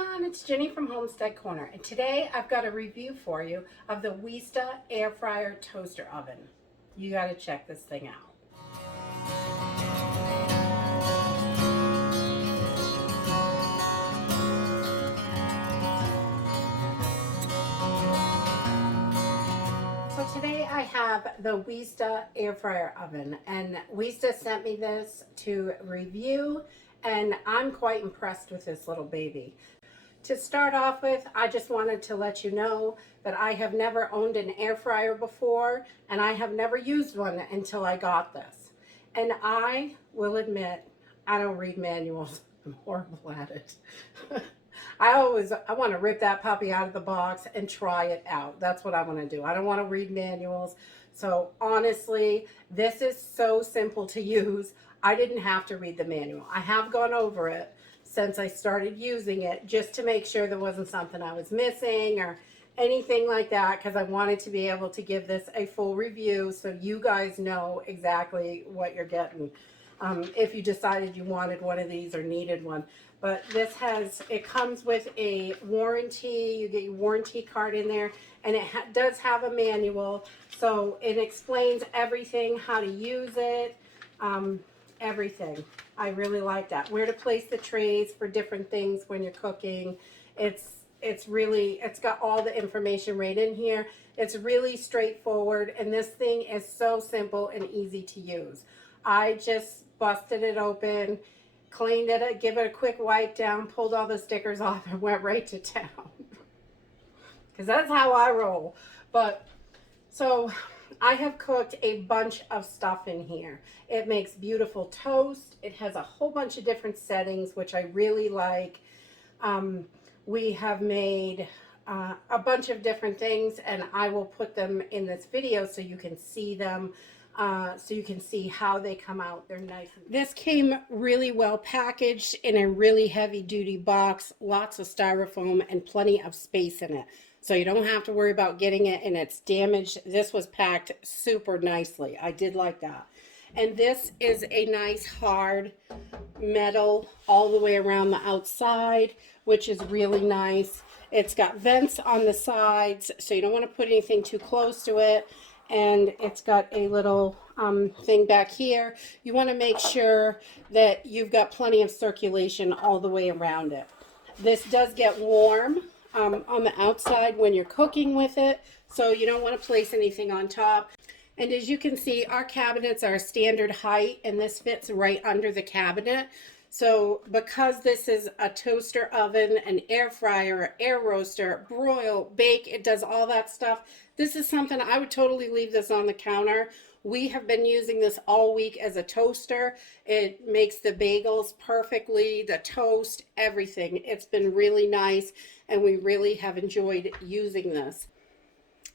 everyone, it's Jenny from Homestead Corner, and today I've got a review for you of the Weesta air fryer toaster oven. You got to check this thing out. So today I have the Weesta air fryer oven, and Weesta sent me this to review, and I'm quite impressed with this little baby. To start off with, I just wanted to let you know that I have never owned an air fryer before, and I have never used one until I got this. And I will admit, I don't read manuals. I'm horrible at it. I want to rip that puppy out of the box and try it out. That's what I want to do. I don't want to read manuals. So honestly, this is so simple to use. I didn't have to read the manual. I have gone over it since I started using it just to make sure there wasn't something I was missing or anything like that, because I wanted to be able to give this a full review so you guys know exactly what you're getting if you decided you wanted one of these or needed one. But this it comes with a warranty. You get your warranty card in there, and it does have a manual, so it explains everything, how to use it, everything. I really like that. Where to place the trays for different things when you're cooking. It's got all the information right in here. It's really straightforward, and this thing is so simple and easy to use. I just busted it open, cleaned it, give it a quick wipe down, pulled all the stickers off, and went right to town. Because that's how I roll. But so I have cooked a bunch of stuff in here. It makes beautiful toast. It has a whole bunch of different settings, which I really like. We have made a bunch of different things, and I will put them in this video so you can see them, so you can see how they come out. They're nice. This came really well packaged in a really heavy duty box, lots of styrofoam and plenty of space in it. So you don't have to worry about getting it and it's damaged. This was packed super nicely. I did like that. And this is a nice hard metal all the way around the outside, which is really nice. It's got vents on the sides, so you don't want to put anything too close to it. And it's got a little thing back here. You want to make sure that you've got plenty of circulation all the way around it. This does get warm on the outside when you're cooking with it, so you don't want to place anything on top. And as you can see, our cabinets are standard height, and this fits right under the cabinet. So because this is a toaster oven, an air fryer, air roaster, broil, bake, it does all that stuff. This is something I would totally leave this on the counter. We have been using this all week as a toaster. It makes the bagels perfectly, the toast, everything. It's been really nice, and we really have enjoyed using this.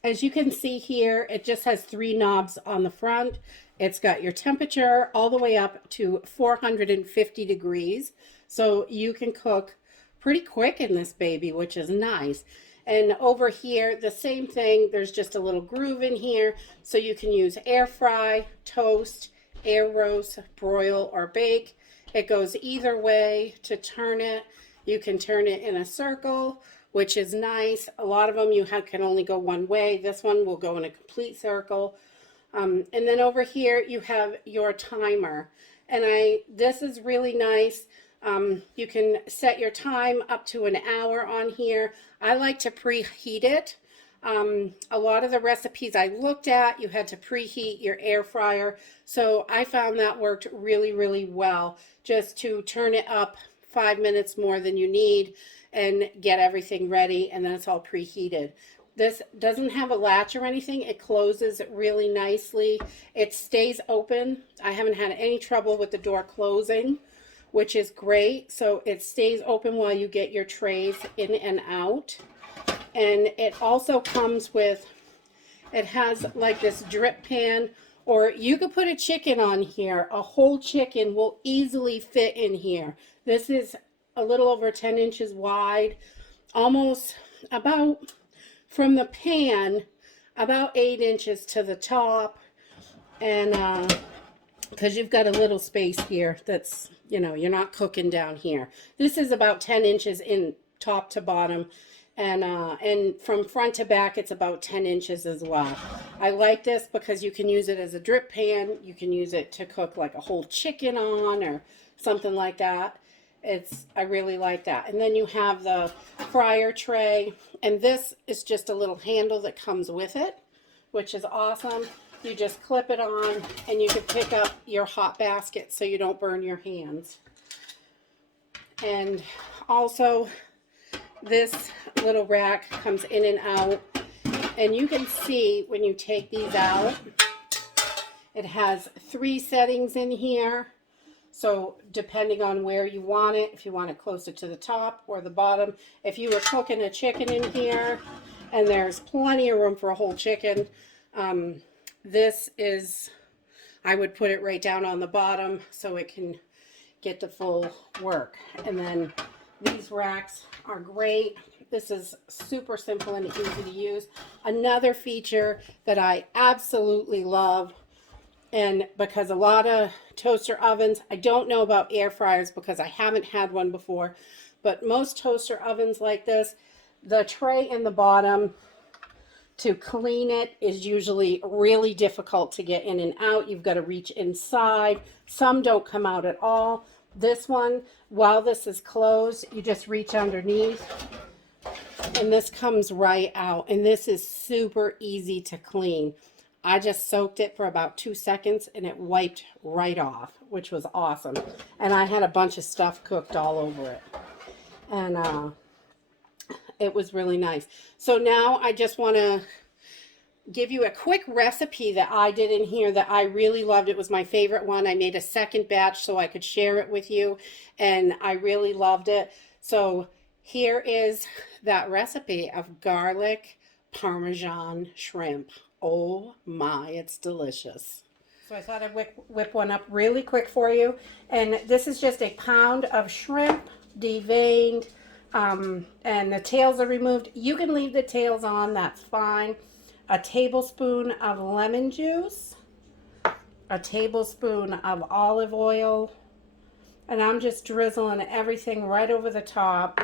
As you can see here, it just has 3 knobs on the front. It's got your temperature all the way up to 450 degrees. So you can cook pretty quick in this baby, which is nice. And over here, the same thing. There's just a little groove in here. So you can use air fry, toast, air roast, broil, or bake. It goes either way to turn it. You can turn it in a circle, which is nice. A lot of them can only go one way. This one will go in a complete circle. And then over here you have your timer, and this is really nice. You can set your time up to an hour on here. I like to preheat it. A lot of the recipes I looked at, you had to preheat your air fryer, so I found that worked really, really well, just to turn it up 5 minutes more than you need and get everything ready, and then it's all preheated. This doesn't have a latch or anything. It closes really nicely. It stays open. I haven't had any trouble with the door closing, which is great. So it stays open while you get your trays in and out. And it also comes with, it has like this drip pan, or you could put a chicken on here. A whole chicken will easily fit in here. This is a little over 10 inches wide, almost about from the pan, about 8 inches to the top. And because you've got a little space here that's, you're not cooking down here. This is about 10 inches in top to bottom. And from front to back, it's about 10 inches as well. I like this because you can use it as a drip pan. You can use it to cook like a whole chicken on or something like that. I really like that. And then you have the fryer tray, and this is just a little handle that comes with it, which is awesome. You just clip it on, and you can pick up your hot basket so you don't burn your hands. And also, this little rack comes in and out, and you can see when you take these out, it has 3 settings in here. So depending on where you want it, if you want it closer to the top or the bottom, if you were cooking a chicken in here, and there's plenty of room for a whole chicken, this is, I would put it right down on the bottom so it can get the full work. And then these racks are great. This is super simple and easy to use. Another feature that I absolutely love, and because a lot of toaster ovens, I don't know about air fryers because I haven't had one before, but most toaster ovens like this, the tray in the bottom, to clean it is usually really difficult to get in and out. You've got to reach inside. Some don't come out at all. This one, while this is closed, you just reach underneath and this comes right out. And this is super easy to clean. I just soaked it for about 2 seconds and it wiped right off, which was awesome. And I had a bunch of stuff cooked all over it. And it was really nice. So now I just want to give you a quick recipe that I did in here that I really loved. It was my favorite one. I made a second batch so I could share it with you, and I really loved it. So here is that recipe of garlic Parmesan shrimp. Oh my, it's delicious. So I thought I'd whip one up really quick for you. And this is just a pound of shrimp, deveined, and the tails are removed. You can leave the tails on, that's fine. A tablespoon of lemon juice, a tablespoon of olive oil, and I'm just drizzling everything right over the top.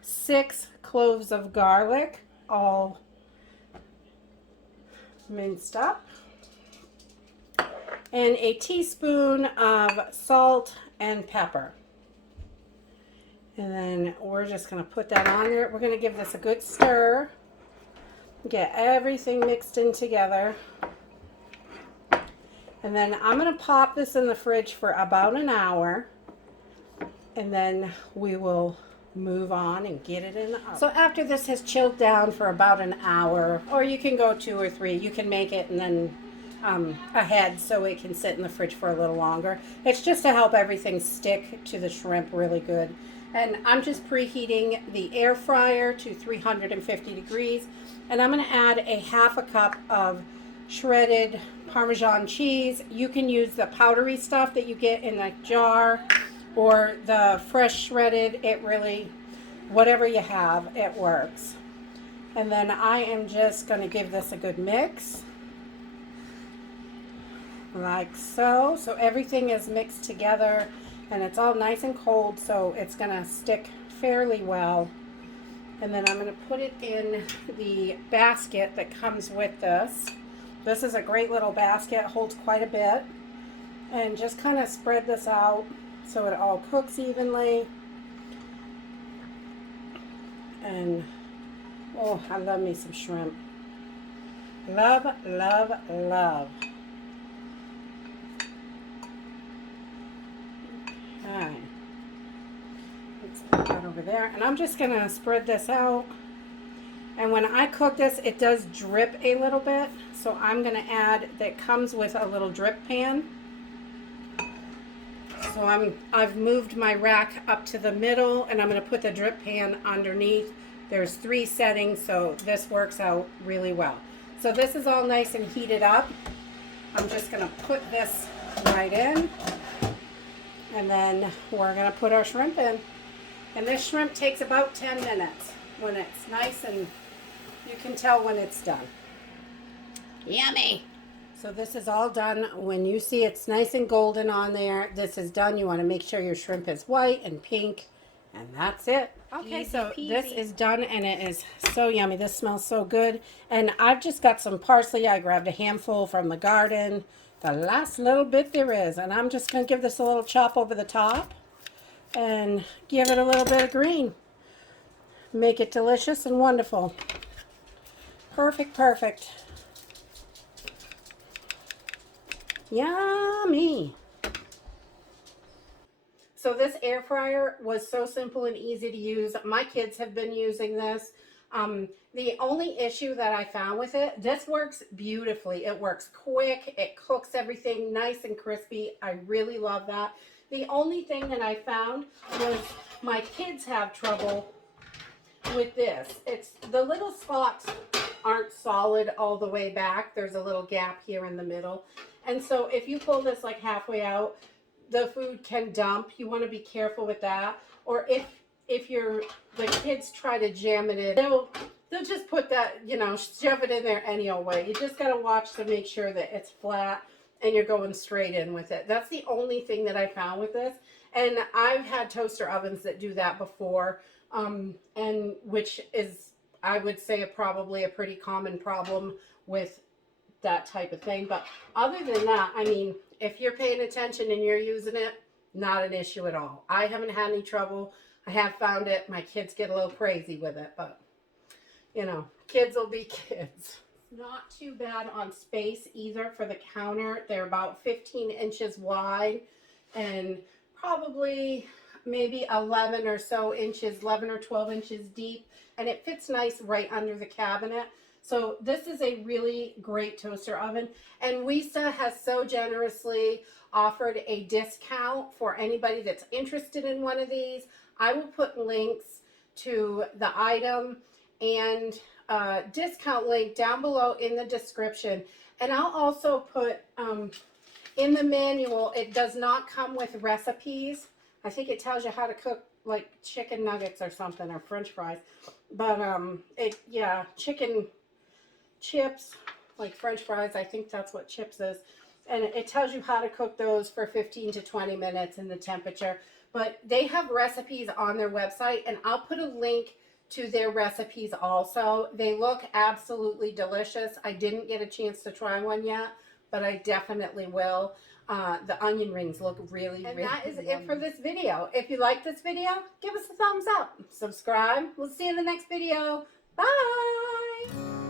6 cloves of garlic, all minced up, and a teaspoon of salt and pepper. And then we're just going to put that on there. We're going to give this a good stir. Get everything mixed in together. And then I'm going to pop this in the fridge for about an hour. And then we will move on and get it in the oven. So after this has chilled down for about an hour, or you can go 2 or 3, you can make it and then ahead so it can sit in the fridge for a little longer. It's just to help everything stick to the shrimp really good. And I'm just preheating the air fryer to 350 degrees. And I'm going to add a 1/2 cup of shredded Parmesan cheese. You can use the powdery stuff that you get in a jar or the fresh shredded. It really, whatever you have, it works. And then I am just going to give this a good mix. Like so. So everything is mixed together. And it's all nice and cold, so it's going to stick fairly well. And then I'm going to put it in the basket that comes with this. This is a great little basket, holds quite a bit. And just kind of spread this out so it all cooks evenly. And, oh, I love me some shrimp. Love, love, love. Okay. Let's put that over there. And I'm just going to spread this out. And when I cook this, it does drip a little bit. So I'm going to add, that comes with a little drip pan. So I've moved my rack up to the middle, and I'm going to put the drip pan underneath. There's 3 settings, so this works out really well. So this is all nice and heated up. I'm just going to put this right in. And then we're going to put our shrimp in. And this shrimp takes about 10 minutes when it's nice, and you can tell when it's done. Yummy! So this is all done. When you see it's nice and golden on there, this is done. You want to make sure your shrimp is white and pink, and that's it. Okay, so this is done and it is so yummy. This smells so good. And I've just got some parsley. I grabbed a handful from the garden, the last little bit there is. And I'm just going to give this a little chop over the top and give it a little bit of green. Make it delicious and wonderful. Perfect, perfect. Yummy. So this air fryer was so simple and easy to use. My kids have been using this. The only issue that I found with it, this works beautifully. It works quick. It cooks everything nice and crispy. I really love that. The only thing that I found was my kids have trouble with this. It's the little spots aren't solid all the way back. There's a little gap here in the middle. And so if you pull this like halfway out, the food can dump. You want to be careful with that. Or if the kids try to jam it in, they'll just put that, you know, shove it in there any old way. You just got to watch to make sure that it's flat and you're going straight in with it. That's the only thing that I found with this. And I've had toaster ovens that do that before, and which is, I would say, probably a pretty common problem with that type of thing. But other than that, I mean, if you're paying attention and you're using it, not an issue at all. I haven't had any trouble. I have found it. My kids get a little crazy with it, but you know, kids will be kids. Not too bad on space either for the counter. They're about 15 inches wide and probably maybe 11 or so inches, 11 or 12 inches deep, and it fits nice right under the cabinet. So this is a really great toaster oven, and Weesta has so generously offered a discount for anybody that's interested in one of these. I will put links to the item and discount link down below in the description. And I'll also put in the manual, it does not come with recipes. I think it tells you how to cook like chicken nuggets or something, or French fries. But yeah, chicken chips, like French fries, I think that's what chips is. And it tells you how to cook those for 15 to 20 minutes in the temperature. But they have recipes on their website, and I'll put a link to their recipes also. They look absolutely delicious. I didn't get a chance to try one yet, but I definitely will. The onion rings look really, and that is it for this video. If you like this video, give us a thumbs up. Subscribe. We'll see you in the next video. Bye!